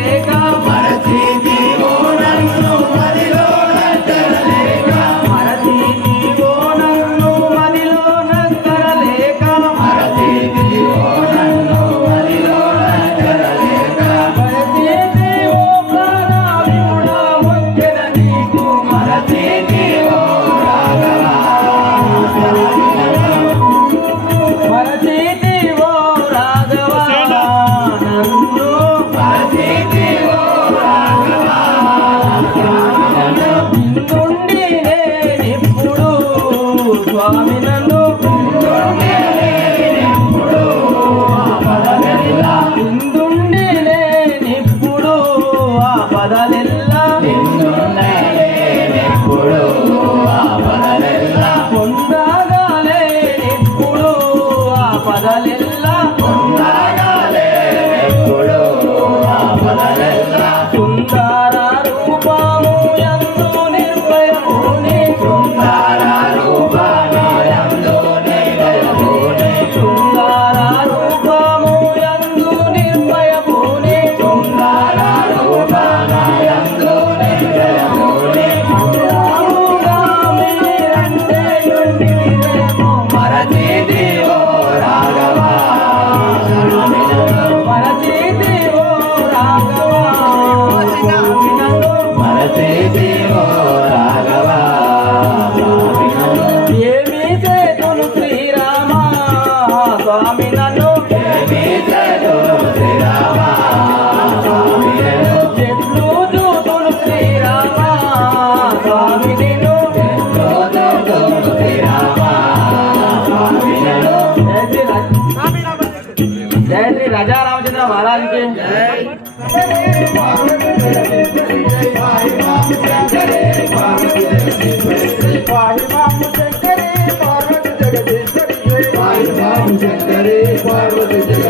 ¡Gracias! शंकरे Parvati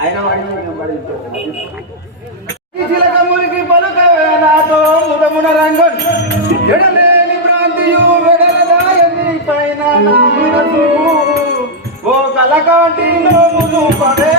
ఆయన చిలకమురికి పలుకవే నాతో ముదమున రంగు ఎడలేని ప్రాంతియు వెడలదాయని పైన నా ఓ కలకాటి నోములు పడే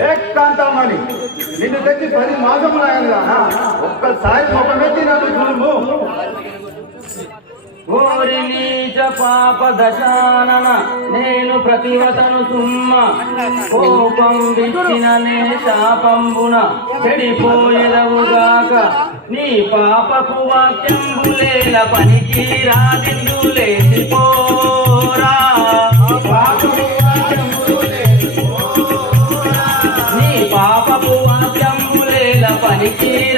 ఏకాంతమని నిన్ను తెచ్చి పది మాసములు ఆయన ఒక్కసారి ముఖమెత్తి నాకు చూడు. ఓరి నీచ పాప దశానన నేను ప్రతివతను సుమ్మ. కోపం విచ్చిన నే శాపంబున చెడిపోయేదవుగాక. నీ పాపపు వాక్యంబులేల పనికి రాదిందులేసిపో Yeah.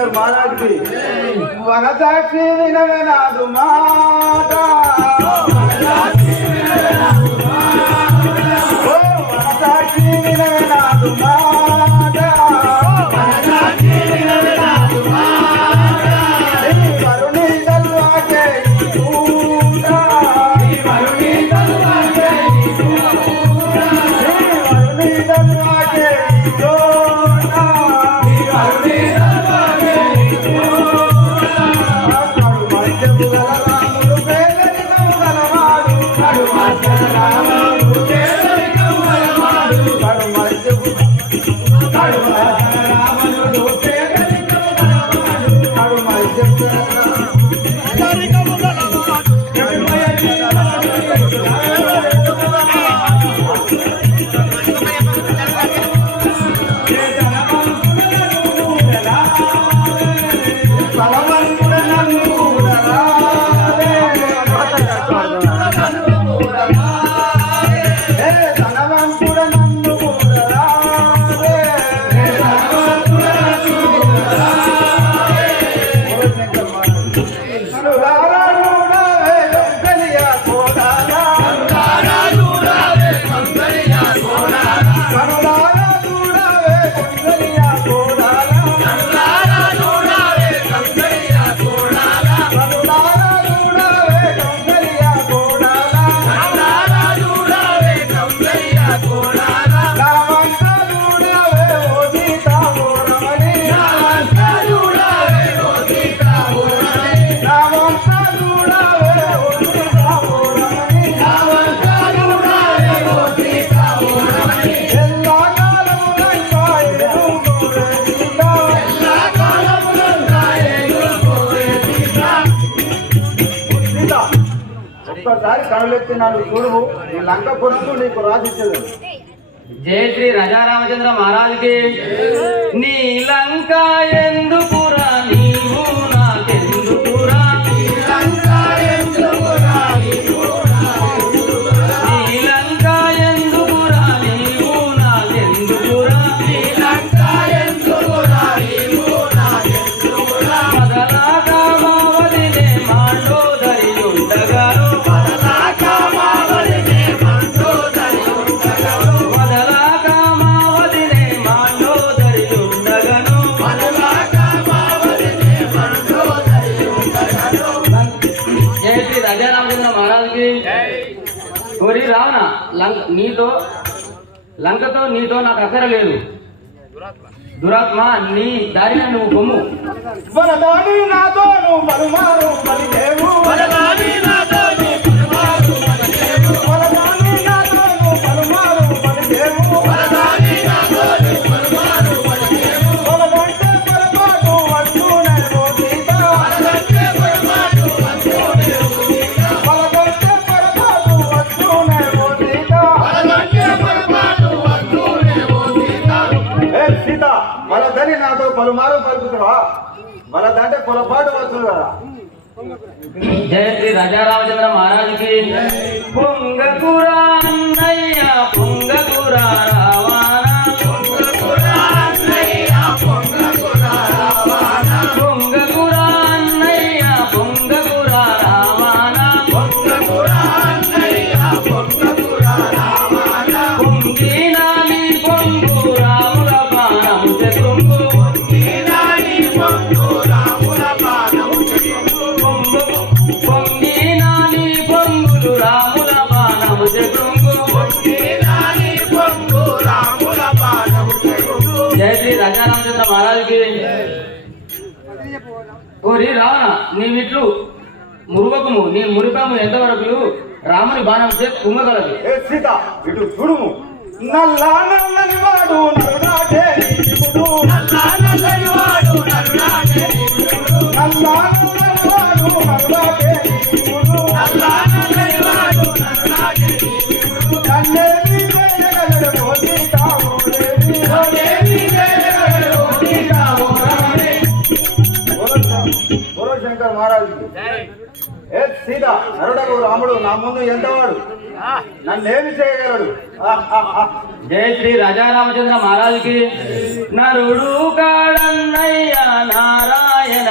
అంబేద్కర్ మహారాజ్కి మగసాక్షి వినవే నాదు మాట. ఒక్కసారి నన్ను చూడు నీ లంక కొడుకు నీకు రాసిచ్చేది జయ శ్రీ రాజారామచంద్ర మహారాజుకి. నీ లంక ఎందుకు లంక నీతో లంకతో నీతో నాకు అక్కర లేదు. దురాత్మ నీ దారిన నువ్వు వరదాని నాతో నువ్వు నాతో నువ్వు పొరపాటు వస్తుంది కదా జయ శ్రీ రాజారామచంద్ర మహారాజుకి. పొంగకురా అన్నయ్య పొంగకురా. ఓరి రావణ నీవిట్లు మురుగకము నీ మురికము ఎంతవరకు రాముని బాణం చే కుంగగలదు ఏ సీత ఇటు చూడుము. నల్ల నల్లని వాడు నల్లాటే శివుడు నల్ల నల్లని వాడు నల్ల నల్లని వాడు నల్లాటే శంకర్ మహారాజుకి. ఏ సీత నరుడకు రాముడు నా ముందు ఎంతవాడు? నన్నేమి చేయగలడు. జయ శ్రీ రాజారామచంద్ర మహారాజుకి. నరుడు కాడన్నయ్య నారాయణ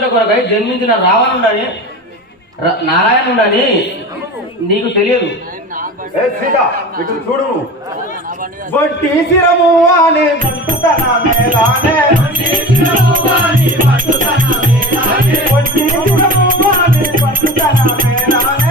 నిన్ను కొరకై జన్మించిన రావణుడని నారాయణుండని నారాయణుడని నీకు తెలియదు. ఏ సీత ఇటు చూడు. బొట్టి శిరము అనే బంటుతన మేలానే శిరము అనే మేలానే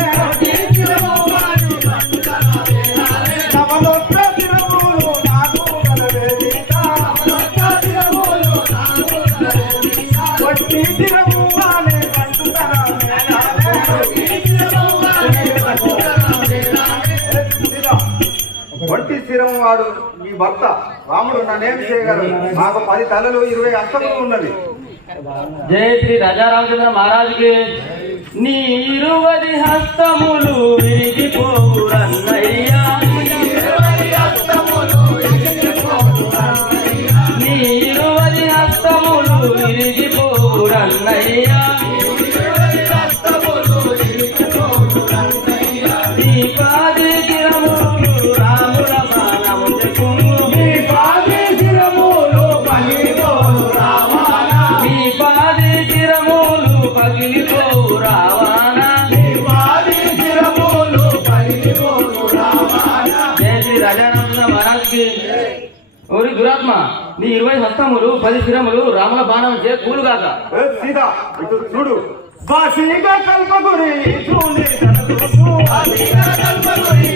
ఒంటి వాడు మీ భర్త రాముడు నన్నేమి చేయగలరు నాకు పది తలలు ఇరవై అష్టములు ఉన్నది. జయ శ్రీ రాజారామచంద్ర మహారాజుకి. నీ ఇరువది హస్తములు విరిగిపోవురన్నయ్యా. రామ నీ ఇరవై హస్తములు పది శిరములు రాముల బాణం చే కూలుగాక సీత చూడు. కల్పగురి కల్పగురి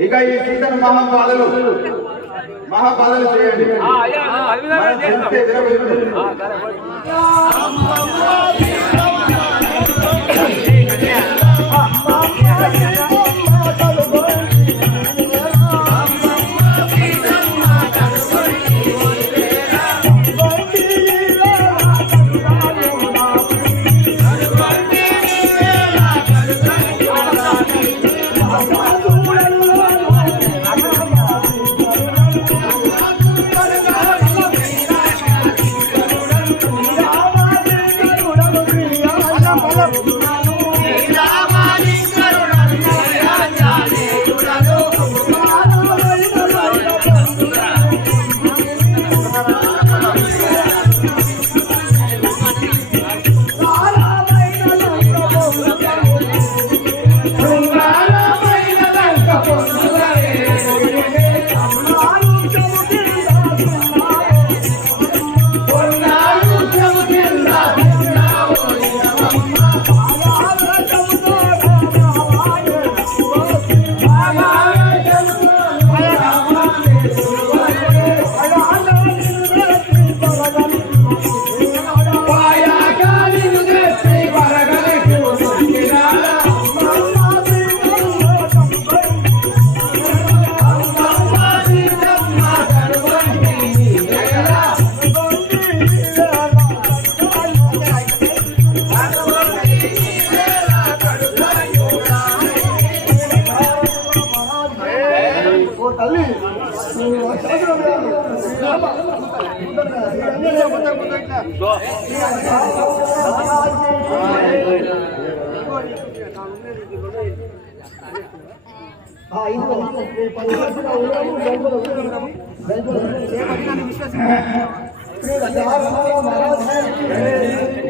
ఇక ఈ సీతను మహాబాధలు మహాబాధలు చేయండి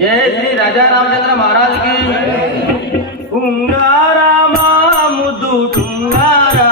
జయ శ్రీ రాజా రామచంద్ర మహారాజ్కి ఉంగారా మాము దుటుంగారా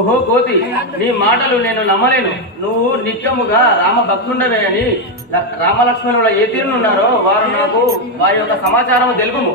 ఓహో కోతి నీ మాటలు నేను నమ్మలేను. నువ్వు నిత్యముగా రామ భక్తుండవే అని రామలక్ష్మణుల ఏ తీరునున్నారో వారు నాకు వారి యొక్క సమాచారం తెలుపుము.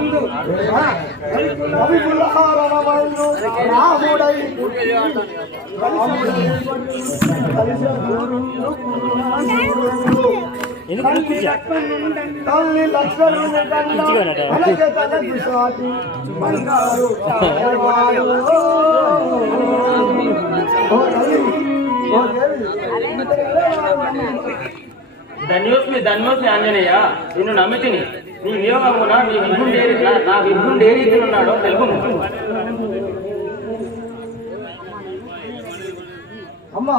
రవికులారవమందు రవికులారవమందు రాముడై తల్లి లక్ష్మణుని బంగారు ఓ తల్లి, ధన్యోస్మి ధన్యోస్మి ఆంజనేయ నిన్ను నమ్మితిని నీ వియోగమున నీ విభుండేరి నా- విభుండు ఏ రీతినున్నాడో తెలుపుము అమ్మ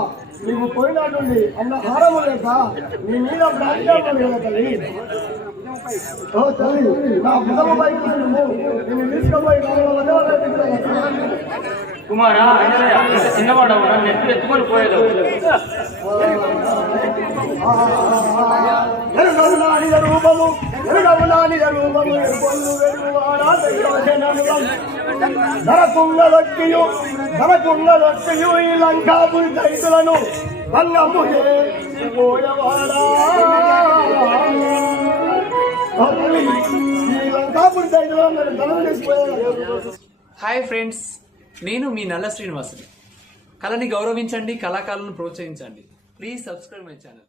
నీవు పోయినటువంటి అన్న హారము లేక నీ మీద ప్రాణాలు కదా తల్లి ఓ తల్లి నా భుజము పై కూర్చును నిన్ను తీసుకుపోయి. కుమారా నన్ను ఎత్తు ఎత్తుకొని పోయేదు ఎరుగవు నానిద రూపము ఎరుగవు నానిద రూపము ఎరుగొల్లు వెలుగువాడా దైవజనములం. ధరకుంగలొట్టియు ఈ లంకాపురి దైతులను భంగము పోయవాడా ఈ లంకాపురి దైతులను ధనం చేసిపోయాడు హాయ్ ఫ్రెండ్స్ నేను మీ నల్ల శ్రీనివాసుని కళని గౌరవించండి కళాకారులను ప్రోత్సహించండి ప్లీజ్ సబ్స్క్రైబ్ మై ఛానల్